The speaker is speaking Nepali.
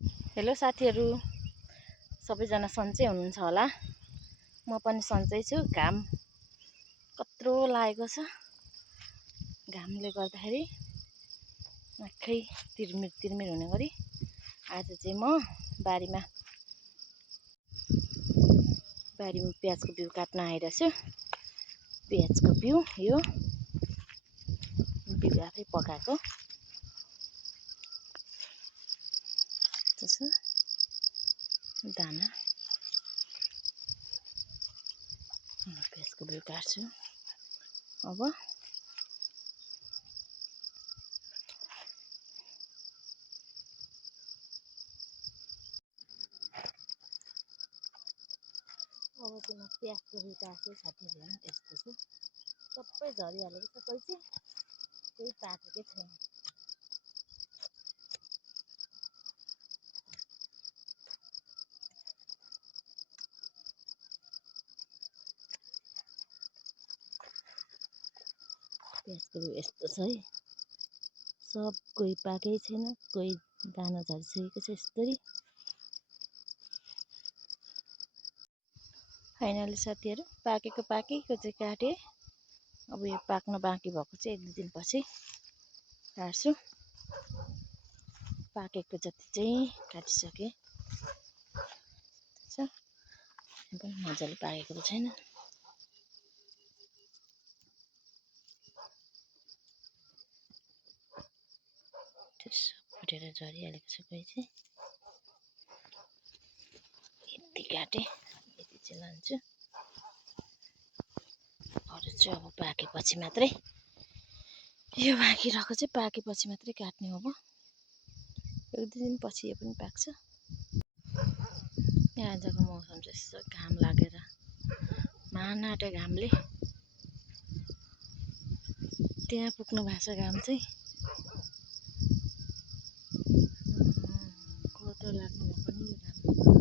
हेलो साथीहरू, सबैजना सन्चै हुनुहुन्छ होला। म पनि सन्चै छु। घाम कत्रो लागेको छ। घामले गर्दाखेरि आँखै तिर्मिर तिर्मिर हुने गरी आज चाहिँ म बारीमा प्याजको बिउ काट्न आइरहेको छु। प्याजको बिउ यो बिउ आफै पकाएको त्यसो दाना प्याजको बिउ काट्छु। अब चाहिँ म प्याजको बिउ काट्छु। साथीहरू हेर्नु यस्तो छ, सबै झरिहालेको छ। केही पाकेकै छैन। प्याजको बिउ यस्तो छ है, सब कोही पाकै छैन, कोही दाना झरिसकेको छ। यस्तरी फाइनली साथीहरू पाकेको चाहिँ काटेँ। अब यो पाक्न बाँकी भएको चाहिँ 1-2 दिनपछि काट्छु। पाकेको जति चाहिँ काटिसकेँ। एकदम मजाले पाकेको त छैन। त्यसो फुटेर झरिहालेको छ। कोही चाहिँ यति काटेँ, यति चाहिँ लान्छु। अरू चाहिँ अब पाकेपछि मात्रै, यो बाँकी रहेको चाहिँ पाकेपछि मात्रै काट्ने हो। अब 1-2 दिनपछि यो पनि पाक्छ। आजको मौसम चाहिँ यस्तो घाम लागेर मानाटे घामले त्यहाँ पुग्नु भएको छ। घाम चाहिँ कोदो लाग्नु भएको नि यो घाम।